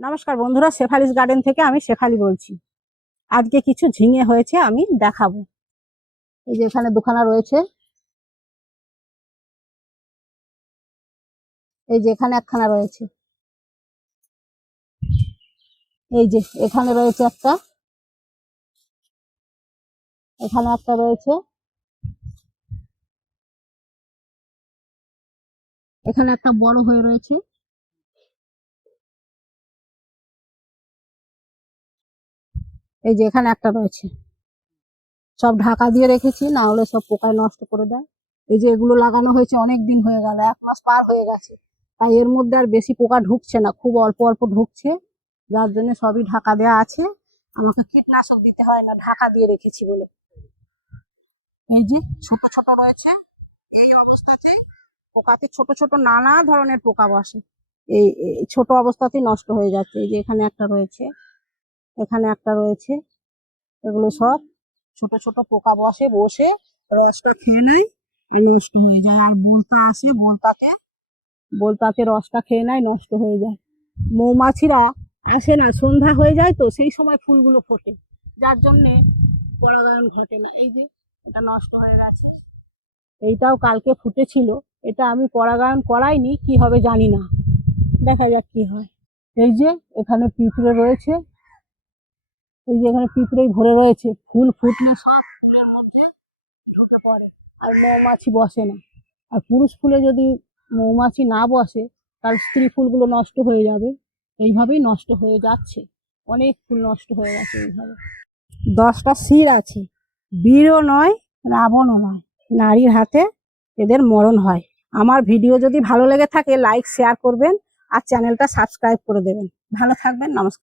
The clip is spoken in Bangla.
নমস্কার বন্ধুরা, শেফালিস গার্ডেন থেকে আমি শেফালি বলছি। আজকে কিছু ঝিঙে হয়েছে, আমি দেখাবো। এই যে এখানে দুখানা রয়েছে। এই যে এখানে একখানা রয়েছে। এই যে এখানে রয়েছে একটা। এখানে একটা রয়েছে। এখানে একটা বড় হয়ে রয়েছে। এই যে এখানে একটা রয়েছে। সব ঢাকা দিয়ে রেখেছি, না হলে সব পোকায় নষ্ট করে দেয়। এই যে এগুলো লাগানো হয়েছে, অনেক দিন হয়ে গেল, এক মাস পার হয়ে গেছে। তাই এর মধ্যে আর বেশি পোকা ঢুকছে না, খুব অল্প অল্প ঢুকছে। যার জন্য সবই ঢাকা দেওয়া আছে। আমাকে কীটনাশক দিতে হয় না, ঢাকা দিয়ে রেখেছি বলে। এই যে ছোট ছোট রয়েছে, এই অবস্থাতে পোকাতে ছোট ছোট নানা ধরনের পোকা বসে। এই ছোট অবস্থাতেই নষ্ট হয়ে যাচ্ছে। এই যে এখানে একটা রয়েছে। এখানে একটা রয়েছে। এগুলো সব ছোট ছোট পোকা বসে বসে রসটা খেয়ে নেয়, আর নষ্ট হয়ে যায়। আর বোলতা আসে, বোলতাকে বোলতাকে রসটা খেয়ে নেয়, নষ্ট হয়ে যায়। মৌমাছিরা আসে না, সন্ধ্যা হয়ে যায় তো, সেই সময় ফুলগুলো ফোটে। যার জন্যে পরাগায়ন ঘটে না। এই যে, এটা নষ্ট হয়ে গেছে। এইটাও কালকে ফুটেছিল। এটা আমি পরাগায়ন করাইনি, কি হবে জানি না। দেখা যাক কি হয়। এই যে, এখানে পিঁপড়ে রয়েছে। এই যে এখানে পিঁপড়েই ভরে রয়েছে, ফুল ফুটলে সব ফুলের মধ্যে ঢুকে পড়ে। আর মৌমাছি বসে না। আর পুরুষ ফুলে যদি মৌমাছি না বসে, তাহলে স্ত্রী ফুলগুলো নষ্ট হয়ে যাবে। এইভাবেই নষ্ট হয়ে যাচ্ছে। অনেক ফুল নষ্ট হয়ে গেছে এইভাবে। দশটা শির আছে। বীরও নয়, রাবণও নয়। নারীর হাতে এদের মরণ হয়। আমার ভিডিও যদি ভালো লেগে থাকে লাইক শেয়ার করবেন আর চ্যানেলটা সাবস্ক্রাইব করে দেবেন। ভালো থাকবেন, নমস্কার।